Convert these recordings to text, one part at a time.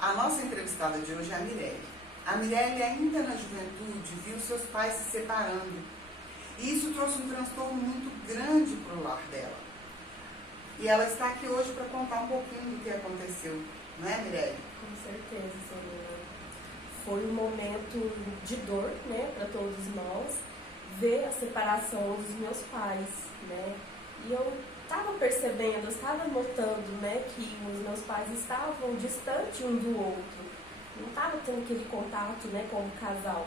A nossa entrevistada de hoje é a Mirelle. A Mirelle, ainda na juventude, viu seus pais se separando. E isso trouxe um transtorno muito grande para o lar dela. E ela está aqui hoje para contar um pouquinho do que aconteceu. Não é, Mirelle? Com certeza, Selena. Foi um momento de dor, né, para todos nós, ver a separação dos meus pais, né? E eu estava percebendo, eu estava notando, né, que os meus pais estavam distantes um do outro. Não estava tendo aquele contato, né, como casal.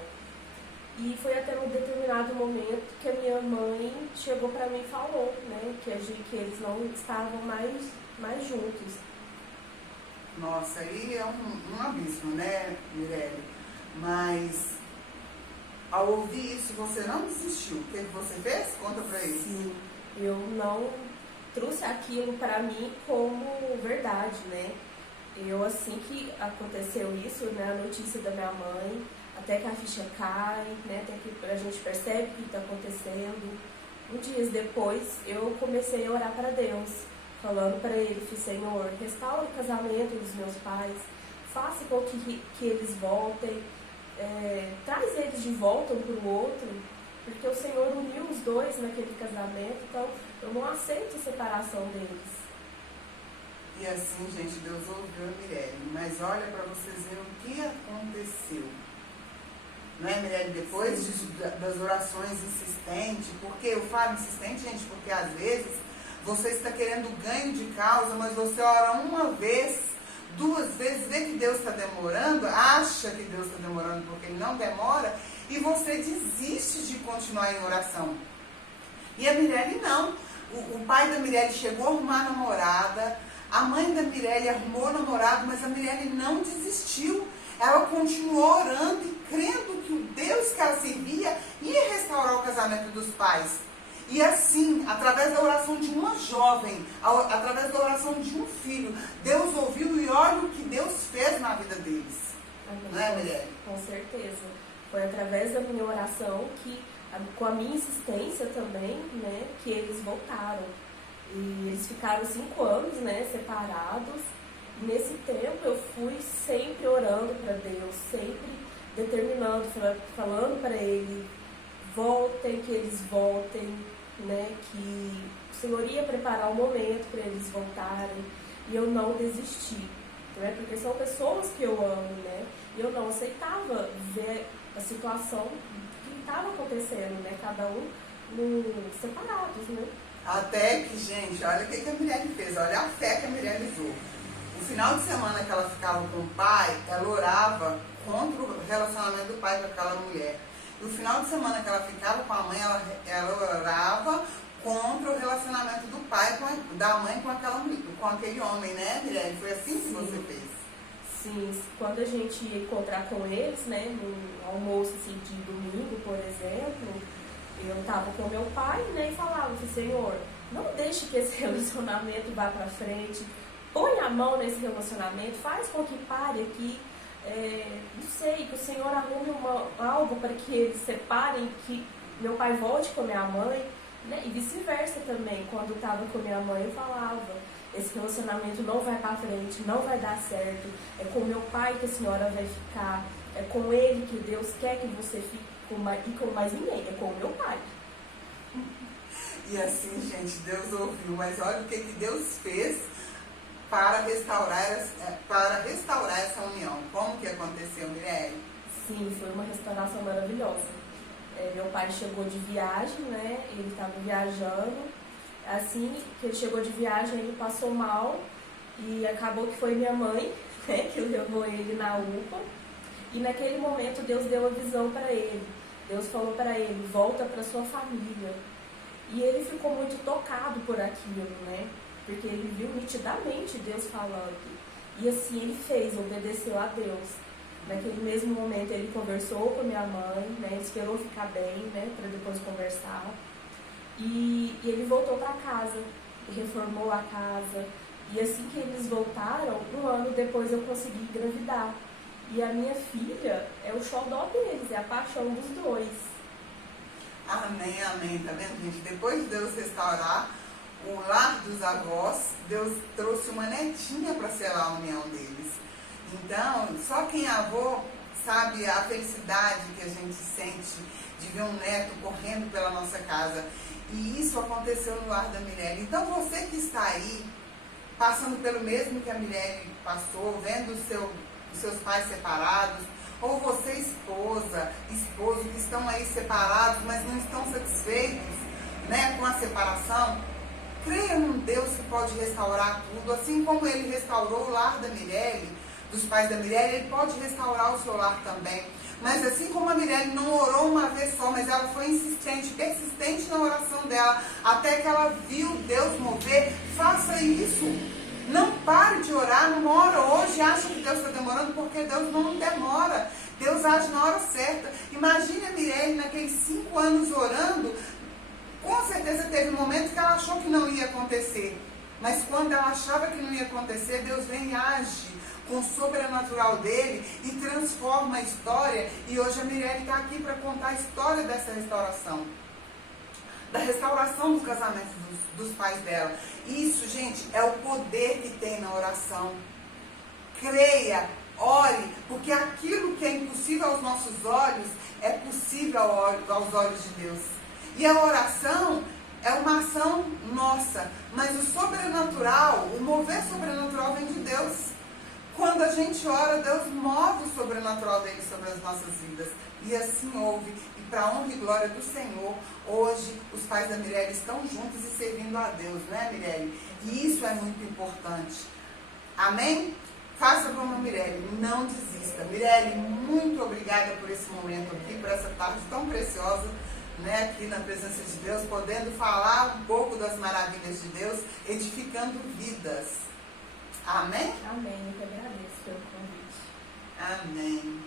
E foi até um determinado momento que a minha mãe chegou para mim e falou, né, que eles não estavam mais juntos. Nossa, aí é um abismo, né, Mirelle? Mas, ao ouvir isso, você não desistiu. O que você fez? Conta pra eles. Sim, eu não trouxe aquilo para mim como verdade, né? Eu, assim que aconteceu isso, né, a notícia da minha mãe, até que a ficha cai, né, até que a gente percebe o que está acontecendo. Dias depois, eu comecei a orar para Deus, falando para Ele, Senhor, restaura o casamento dos meus pais, faça com que eles voltem, traz eles de volta um para o outro, porque o Senhor uniu os dois naquele casamento, então eu não aceito a separação deles. E assim, gente, Deus ouviu a Mirelle. Mas olha para vocês verem o que aconteceu. Não é, Mirelle? Depois das orações insistentes, porque eu falo insistente, gente, porque às vezes você está querendo ganho de causa, mas você ora uma vez, duas vezes, vê que Deus está demorando, acha que Deus está demorando porque Ele não demora, e você desiste de continuar em oração. E a Mirelle não. O pai da Mirelle chegou a arrumar a namorada, a mãe da Mirelle arrumou o namorado, mas a Mirelle não desistiu. Ela continuou orando e crendo que o Deus que ela servia ia restaurar o casamento dos pais. E assim, através da oração de uma jovem, através da oração de um filho, Deus ouviu e olha o que Deus fez na vida deles. Amém. Não é, Mirelle? Com certeza. Foi através da minha oração que, com a minha insistência também, né, que eles voltaram. E eles ficaram 5 anos, né, separados. E nesse tempo eu fui sempre orando para Deus, sempre determinando, falando para Ele, voltem, que eles voltem, né, que o Senhor ia preparar o momento para eles voltarem. E eu não desisti, né, porque são pessoas que eu amo, né, e eu não aceitava ver a situação que estava acontecendo, né, cada um separados, né. Até que, gente, olha o que a Mirelle fez, olha a fé que a Mirelle usou. No final de semana que ela ficava com o pai, ela orava contra o relacionamento do pai com aquela mulher. E o final de semana que ela ficava com a mãe, ela orava contra o relacionamento do pai, da mãe com aquele homem, né, Mirelle? Foi assim que você fez? Sim, quando a gente ia encontrar com eles, né, no almoço assim, de domingo, por exemplo, eu estava com meu pai, né, e falava assim, Senhor, não deixe que esse relacionamento vá para frente, põe a mão nesse relacionamento, faz com que pare aqui, não sei, que o Senhor arrume algo para que eles separem, que meu pai volte com a minha mãe, né, e vice-versa também. Quando estava com minha mãe, eu falava, esse relacionamento não vai para frente, não vai dar certo, é com meu pai que a senhora vai ficar, é com ele que Deus quer que você fique, e com mais ninguém, é com o meu pai. E assim, gente, Deus ouviu, mas olha o que Deus fez para restaurar essa união. Como que aconteceu, Mirelle? Sim, foi uma restauração maravilhosa. Meu pai chegou de viagem, né? Ele estava viajando. Assim que ele chegou de viagem, ele passou mal e acabou que foi minha mãe, né, que levou ele na UPA. E naquele momento Deus deu a visão para ele. Deus falou para ele, volta para sua família. E ele ficou muito tocado por aquilo, né? Porque ele viu nitidamente Deus falando. E assim ele fez, obedeceu a Deus. Naquele mesmo momento ele conversou com minha mãe, né? Esperou ficar bem, né? Para depois conversar. E ele voltou para casa, reformou a casa. E assim que eles voltaram, 1 ano depois eu consegui engravidar. E a minha filha é o xodó deles, é a paixão dos dois. Amém, amém. Tá vendo, gente? Depois de Deus restaurar o lar dos avós, Deus trouxe uma netinha para selar a união deles. Então, só quem é avô sabe a felicidade que a gente sente de ver um neto correndo pela nossa casa. E isso aconteceu no lar da Mirelle. Então, você que está aí, passando pelo mesmo que a Mirelle passou, vendo os seus pais separados, ou você, esposo, que estão aí separados, mas não estão satisfeitos, né, com a separação, creia num Deus que pode restaurar tudo, assim como ele restaurou o lar da Mirelle, dos pais da Mirelle, ele pode restaurar o seu lar também. Mas assim como a Mirelle não orou uma vez só, mas ela foi insistente, persistente na oração dela, até que ela viu Deus mover, faça isso. Não pare de orar, não ora hoje, acha que Deus está demorando, porque Deus não demora. Deus age na hora certa. Imagine a Mirelle naqueles 5 anos orando, com certeza teve um momento que ela achou que não ia acontecer. Mas quando ela achava que não ia acontecer, Deus vem e age com o sobrenatural dele e transforma a história. E hoje a Mirelle está aqui para contar a história dessa restauração. Da restauração do casamento dos pais dela. Isso, gente, é o poder que tem na oração. Creia, ore, porque aquilo que é impossível aos nossos olhos é possível aos olhos de Deus. E a oração é uma ação nossa, mas o sobrenatural, o mover sobrenatural vem de Deus. Quando a gente ora, Deus move o sobrenatural dele sobre as nossas vidas. E assim houve. E para a honra e glória do Senhor, hoje os pais da Mirelle estão juntos e servindo a Deus, não é, Mirelle? E isso é muito importante. Amém? Faça como a Mirelle, não desista. Mirelle, muito obrigada por esse momento aqui, por essa tarde tão preciosa, né, aqui na presença de Deus, podendo falar um pouco das maravilhas de Deus, edificando vidas. Amém? Amém. Eu que agradeço pelo convite. Amém.